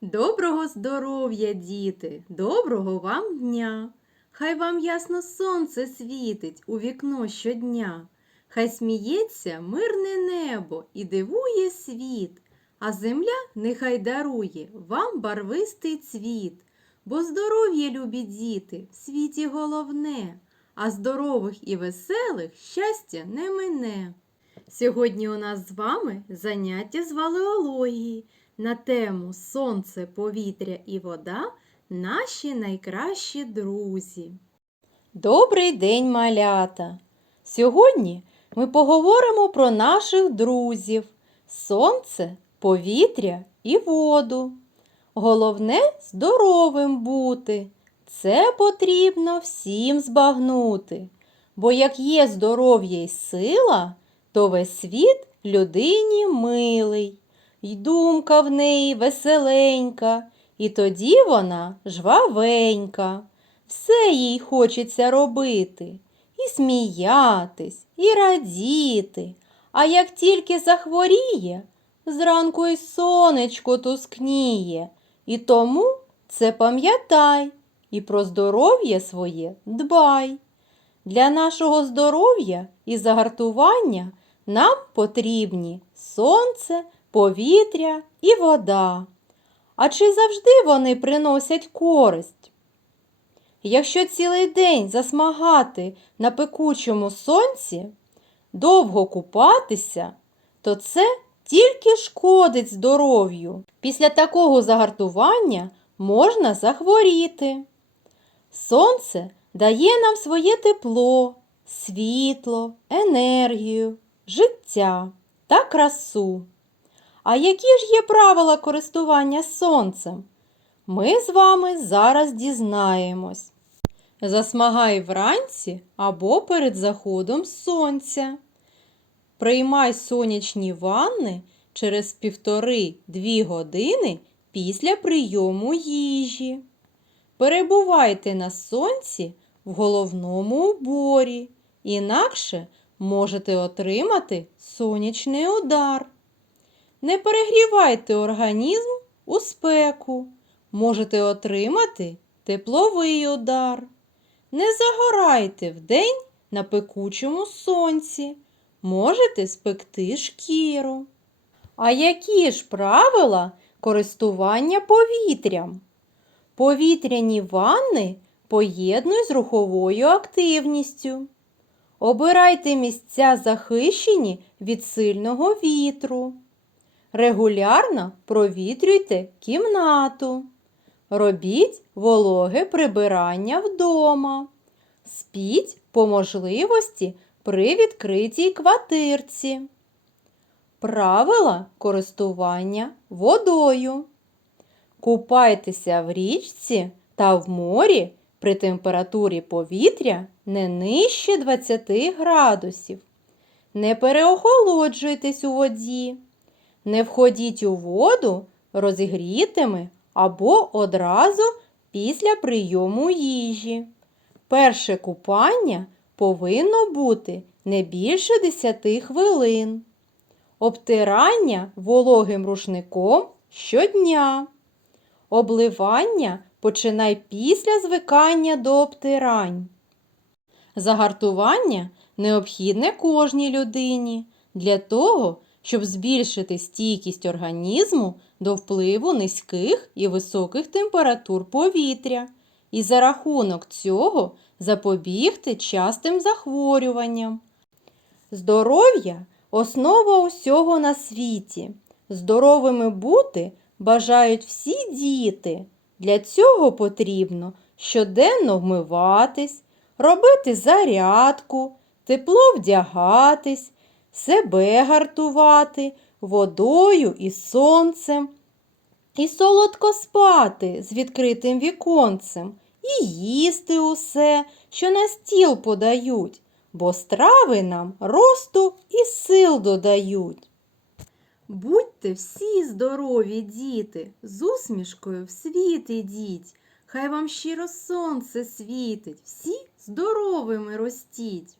Доброго здоров'я, діти, доброго вам дня. Хай вам ясно сонце світить у вікно щодня. Хай сміється мирне небо і дивує світ, а земля нехай дарує вам барвистий цвіт. Бо здоров'я, любі діти, в світі головне, а здорових і веселих щастя не мине. Сьогодні у нас з вами заняття з валеології на тему Сонце, повітря і вода наші найкращі друзі. Добрий день, малята! Сьогодні ми поговоримо про наших друзів сонце, повітря і воду. Головне здоровим бути. Це потрібно всім збагнути. Бо як є здоров'я й сила, то весь світ людині милий, й думка в неї веселенька, і тоді вона жвавенька. Все їй хочеться робити, і сміятись, і радіти. А як тільки захворіє, зранку й сонечко тускніє. І тому це пам'ятай і про здоров'я своє дбай. Для нашого здоров'я і загартування нам потрібні сонце, повітря і вода. А чи завжди вони приносять користь? Якщо цілий день засмагати на пекучому сонці, довго купатися, то це тільки шкодить здоров'ю. Після такого загартування можна захворіти. Сонце дає нам своє тепло, світло, енергію, життя та красу. А які ж є правила користування сонцем? Ми з вами зараз дізнаємось. Засмагай вранці або перед заходом сонця. Приймай сонячні ванни через півтори-дві години після прийому їжі. Перебувайте на сонці в головному уборі, інакше можете отримати сонячний удар. Не перегрівайте організм у спеку, можете отримати тепловий удар. Не загорайте вдень на пекучому сонці, можете спекти шкіру. А які ж правила користування повітрям? Повітряні ванни поєднуй з руховою активністю. Обирайте місця захищені від сильного вітру. Регулярно провітрюйте кімнату. Робіть вологе прибирання вдома. Спіть по можливості при відкритій квартирці. Правила користування водою. Купайтеся в річці та в морі при температурі повітря не нижче 20 градусів. Не переохолоджуйтесь у воді. Не входіть у воду розігрітими або одразу після прийому їжі. Перше купання повинно бути не більше 10 хвилин. Обтирання вологим рушником щодня. Обливання починай після звикання до обтирань. Загартування необхідне кожній людині для того, щоб збільшити стійкість організму до впливу низьких і високих температур повітря і за рахунок цього запобігти частим захворюванням. Здоров'я основа усього на світі. Здоровими бути бажають всі діти. Для цього потрібно щоденно вмиватись, робити зарядку, тепло вдягатись, себе гартувати водою і сонцем, і солодко спати з відкритим віконцем, і їсти усе, що на стіл подають, бо страви нам росту і сил додають. Будьте всі здорові, діти, з усмішкою в світ ідіть. Хай вам щиро сонце світить, всі здоровими ростіть.